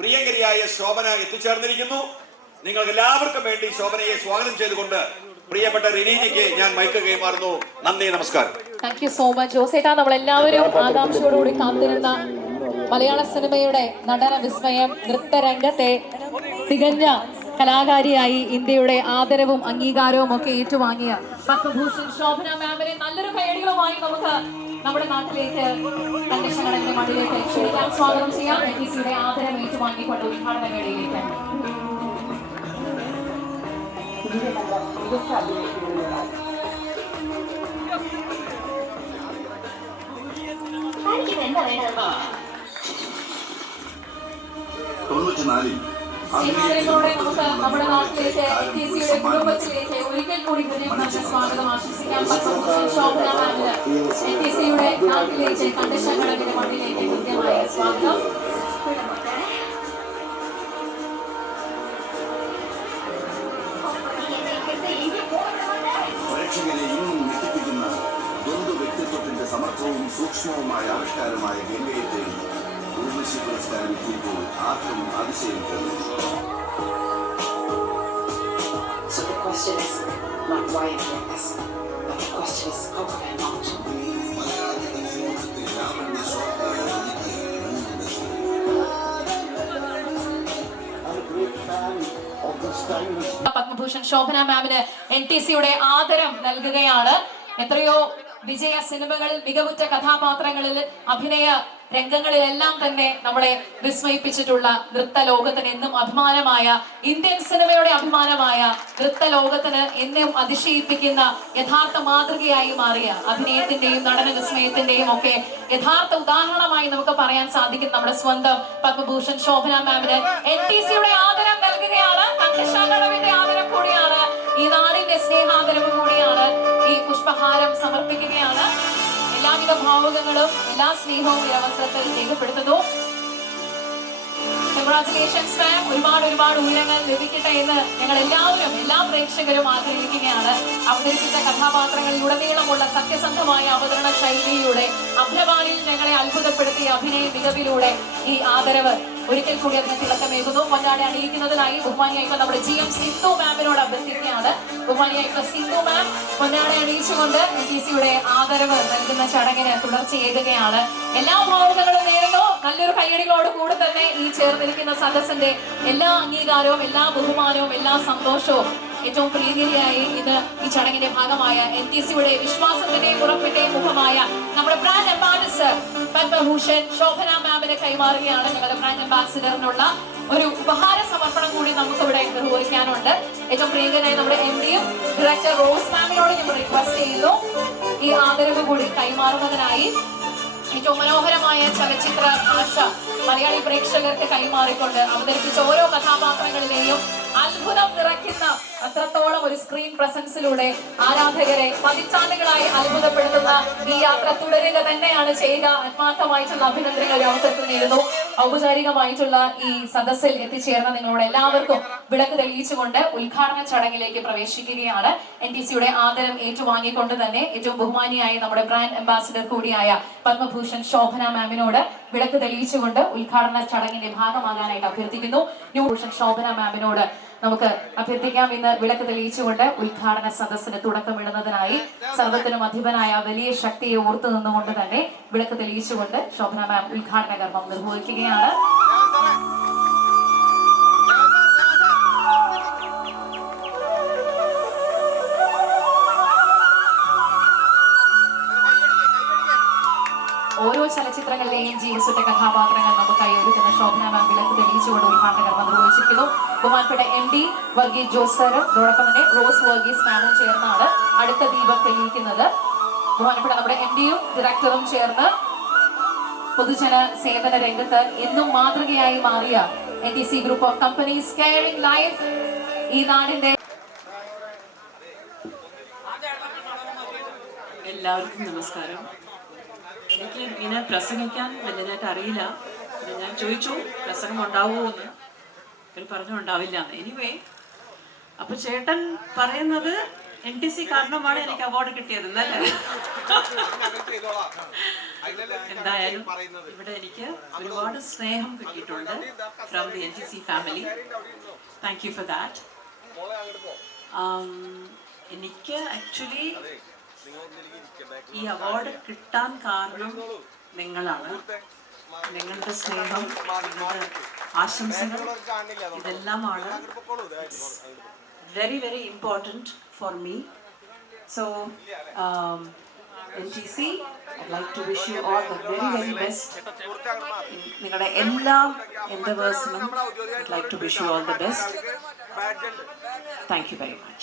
പ്രിയങ്കരിയായ ശോഭന എത്തിച്ചേർന്നിരിക്കുന്നു. നിങ്ങൾക്ക് എല്ലാവർക്കും വേണ്ടി ശോഭനയെ സ്വാഗതം ചെയ്തുകൊണ്ട് പ്രിയപ്പെട്ട റിനീജിക്ക് ഞാൻ മൈക്ക് കൈമാറുന്നു. നന്ദി, നമസ്കാരം. താങ്ക് യു സോ മച്ച് ജോസേട്ടാ. നമ്മളെല്ലാവരും ആകാംക്ഷയോടുകൂടി കാത്തിരുന്ന മലയാള സിനിമയുടെ നടന വിസ്മയം, നൃത്തരംഗത്തെ തികഞ്ഞ കലാകാരിയായി ഇന്ത്യയുടെ ആദരവും അംഗീകാരവും ഒക്കെ ഏറ്റുവാങ്ങിയ പത്മഭൂഷൺ ശോഭന മാമിനെ നല്ലൊരു കൈയടികളുമായി നമുക്ക് നമ്മുടെ നാട്ടിലേക്ക് തന്റെ ശരണന്റെ മണ്ണിലേക്ക് ക്ഷണിക്കാൻ സ്വാഗതം ചെയ്യാം. NTCയുടെ ആദരം ഏറ്റുവാങ്ങിക്കൊണ്ട് ഉദ്ഘാടന വേദിയിലേക്ക്. സ്നേഹാദരങ്ങളോടെ നമുക്ക് നമ്മുടെ നാട്ടിലേക്ക് NTCയുടെ കുടുംബത്തിലേക്ക് ഒരിക്കൽ കൂടി ഹൃദയം സ്വാഗതം ആശംസിക്കാം. പത്മഭൂഷൺ ശോഭന മാമിന് NTCയുടെ നാട്ടിലേക്ക് കണ്ടശങ്കടവിന്റെ മണ്ണിലേക്ക് കൃത്യമായ സ്വാഗതം. പ്രേക്ഷകരെ ഇന്നും ഞെട്ടിപ്പിക്കുന്ന ദ്വന്ദ്വ വ്യക്തിത്വത്തിന്റെ സമർത്ഥവും സൂക്ഷ്മവുമായ ആവിഷ്കാരമായ ഗംഗയെ തേടി ഊർവശി പുരസ്കാരം എത്തിയപ്പോൾ ആർക്കും അതിശയം തോന്നി. So the question is not why you're doing this, but the question is how can I not? Padma Bhushan Shobhana മാമിന് NTCയുടെ ആദരം നൽകുകയാണ്. എത്രയോ വിജയ സിനിമകൾ, മികവുറ്റ കഥാപാത്രങ്ങളിൽ, അഭിനയ രംഗങ്ങളിലെല്ലാം തന്നെ നമ്മളെ വിസ്മയിപ്പിച്ചിട്ടുള്ള നൃത്ത ലോകത്തിന് എന്നും അഭിമാനമായ, ഇന്ത്യൻ സിനിമയുടെ അഭിമാനമായ, നൃത്ത ലോകത്തിന് എന്നും അതിശയിപ്പിക്കുന്ന യഥാർത്ഥ മാതൃകയായി മാറിയ അഭിനയത്തിന്റെയും നടന വിസ്മയത്തിന്റെയും ഒക്കെ യഥാർത്ഥ ഉദാഹരണമായി നമുക്ക് പറയാൻ സാധിക്കും നമ്മുടെ സ്വന്തം പത്മഭൂഷൺ ശോഭന മാമിന് NTCയുടെ ആദരം നൽകുകയാണ്. കണ്ടശാകടവിന്റെ ആദരം കൂടിയാണ്, ഈ നാടിന്റെ സ്നേഹാദരവ് കൂടിയാണ്. ഈ പുഷ്പഹാരം സമർപ്പിക്കുകയാണ്. എല്ലാവിധ ഭാവുകങ്ങളും എല്ലാ സ്നേഹവും ഈ അവസരത്തിൽ രേഖപ്പെടുത്തുന്നു. കൺഗ്രാറ്റുലേഷൻസ് മാം. ഒരുപാട് ഉയരങ്ങൾ ലഭിക്കട്ടെ എന്ന് ഞങ്ങൾ എല്ലാവരും, എല്ലാ പ്രേക്ഷകരും ആഗ്രഹിക്കുകയാണ്. അവതരിപ്പിച്ച കഥാപാത്രങ്ങളിലുടനീളമുള്ള സത്യസന്ധമായ അവതരണ ശൈലിയിലൂടെ, അഭ്രവാണിയിൽ ഞങ്ങളെ അത്ഭുതപ്പെടുത്തിയ അഭിനയ മികവിലൂടെ ഈ ആദരവ് ഒരിക്കൽ കൂടി അതിന് തിളക്കമേകുന്നു. പൊന്നാട അണിയിക്കുന്നതിനായി ബഹുമാനിയായിട്ടുള്ള നമ്മുടെ GM സിന്ധു മാമിനോട് അഭ്യർത്ഥിക്കുകയാണ്. ബഹുമാനിയായിട്ടുള്ള സിന്ധു മാം പൊന്നാട അണിയിച്ചുകൊണ്ട് NTCയുടെ ആദരവ് നൽകുന്ന ചടങ്ങിന് തുടർച്ചയേകുകയാണ്. എല്ലാ ഭാവുകങ്ങളും നേരുന്നു. നല്ലൊരു കൈയടികളോട് കൂടെ തന്നെ ഈ ചേർന്നിരിക്കുന്ന സദസ്സിന്റെ എല്ലാ അംഗീകാരവും, എല്ലാ ബഹുമാനവും, എല്ലാ സന്തോഷവും ഏറ്റവും പ്രിയങ്കരിയായി ഇത് ഈ ചടങ്ങിന്റെ ഭാഗമായ NTCയുടെ വിശ്വാസത്തിന്റെയും ഉറപ്പിന്റെയും മുഖമായ നമ്മുടെ ബ്രാൻഡ് അംബാസിഡർ പത്മഭൂഷൺ ശോഭന മാമിനെ കൈമാറുകയാണ്. ഞങ്ങളുടെ ബ്രാൻഡ് അംബാസിഡറിനുള്ള ഒരു ഉപഹാര സമർപ്പണം കൂടി നമുക്ക് ഇവിടെ നിർവഹിക്കാനുണ്ട്. ഏറ്റവും പ്രിയങ്കരായ നമ്മുടെ MDയും ഡയറക്ടർ റോസ് മാമിനോട് ഞങ്ങൾ റിക്വസ്റ്റ് ചെയ്യുന്നു ഈ ആദരവ് കൂടി കൈമാറുന്നതിനായി. ഏറ്റവും മനോഹരമായ ചലച്ചിത്ര ഭാഷ മലയാളി പ്രേക്ഷകർക്ക് കൈമാറിക്കൊണ്ട് അവതരിപ്പിച്ച ഓരോ കഥാപാത്രങ്ങളിലെയും അത്ഭുതം നിറയ്ക്കുന്ന അത്രത്തോളം ഒരു സ്ക്രീൻ പ്രസൻസിലൂടെ ആരാധകരെ പതിറ്റാണ്ടുകളായി അത്ഭുതപ്പെടുത്തുന്ന ഈ യാത്ര തുടരുക തന്നെയാണ് ചെയ്യുക. ആത്മാർത്ഥമായിട്ടുള്ള അഭിനന്ദനങ്ങൾ അവസരത്തിൽ നേരുന്നു. ഔപചാരികമായിട്ടുള്ള ഈ സദസ്സിൽ എത്തിച്ചേർന്ന നിങ്ങളോട് എല്ലാവർക്കും വിളക്ക് തെളിയിച്ചുകൊണ്ട് ഉദ്ഘാടന ചടങ്ങിലേക്ക് പ്രവേശിക്കുകയാണ്. NTCയുടെ ആദരം ഏറ്റുവാങ്ങിക്കൊണ്ട് തന്നെ ഏറ്റവും ബഹുമാനിയായ നമ്മുടെ ബ്രാൻഡ് അംബാസിഡർ കൂടിയായ പത്മഭൂഷൺ ശോഭന മാമിനോട് വിളക്ക് തെളിയിച്ചുകൊണ്ട് ഉദ്ഘാടന ചടങ്ങിന്റെ ഭാഗമാകാനായിട്ട് അഭ്യർത്ഥിക്കുന്നു. ഭൂഷൺ ശോഭന മാമിനോട് നമുക്ക് അഭ്യർത്ഥിക്കാം ഇന്ന് വിളക്ക് തെളിയിച്ചുകൊണ്ട് ഉദ്ഘാടന സദസ്സിന് തുടക്കമിടുന്നതിനായി സർവത്തിനും അധിപനായ വലിയ ശക്തിയെ ഓർത്തു നിന്നുകൊണ്ട് തന്നെ വിളക്ക് തെളിയിച്ചുകൊണ്ട് ശോഭന മാം ഉദ്ഘാടന കർമ്മം നിർവഹിക്കുകയാണ്. ഓരോ ചലച്ചിത്രങ്ങളിലെയും ജീവസുറ്റ കഥാപാത്രങ്ങൾ നമുക്കായി ഒരുക്കുന്ന ശോഭന മാം വിളക്ക് തെളിയിച്ചുകൊണ്ട് ഉദ്ഘാടന കർമ്മം നിർവഹിച്ചിരിക്കുന്നു. ബഹുമാനപ്പെട്ട MD വർഗീസ് ജോസ് സാറും അതോടൊപ്പം തന്നെ റോസ് വർഗീസ് മാമും ചേർന്നാണ് അടുത്ത ദീപം തെളിയിക്കുന്നത്. ബഹുമാനപ്പെട്ട നമ്മുടെ MDയും ഡയറക്ടറും ചേർന്ന് പൊതുജന സേവന രംഗത്ത് എന്നും മാതൃകയായി മാറിയ NTC group of companies caring life ഈ നാടിന്റെ. എല്ലാവർക്കും നമസ്കാരം. എനിക്ക് ഇങ്ങനെ പ്രസംഗിക്കാൻ വലുതായിട്ട് അറിയില്ല. ഞാൻ ചോദിച്ചു പ്രസംഗം ഉണ്ടാവുമോ എന്ന്. പറഞ്ഞു ഉണ്ടാവില്ല എന്ന്. എനിവേ, അപ്പൊ ചേട്ടൻ പറയുന്നത് NTC കാരണമാണ് എനിക്ക് അവാർഡ് കിട്ടിയത് എന്നല്ലേ? എന്തായാലും ഇവിടെ എനിക്ക് ഒരുപാട് സ്നേഹം കിട്ടിയിട്ടുണ്ട് from the NTC family. Thank you for that. എനിക്ക് ആക്ച്വലി ഈ അവാർഡ് കിട്ടാൻ കാരണം നിങ്ങളാണ്. നിങ്ങളുടെ സ്നേഹം, നിങ്ങളുടെ ആശംസകൾ ഇതെല്ലാമാണ് very important for me. So NTC, I'd like to wish you all the very best. നിങ്ങളുടെ എല്ലാ endeavorsനും I'd like to wish you all the best. Thank you very much.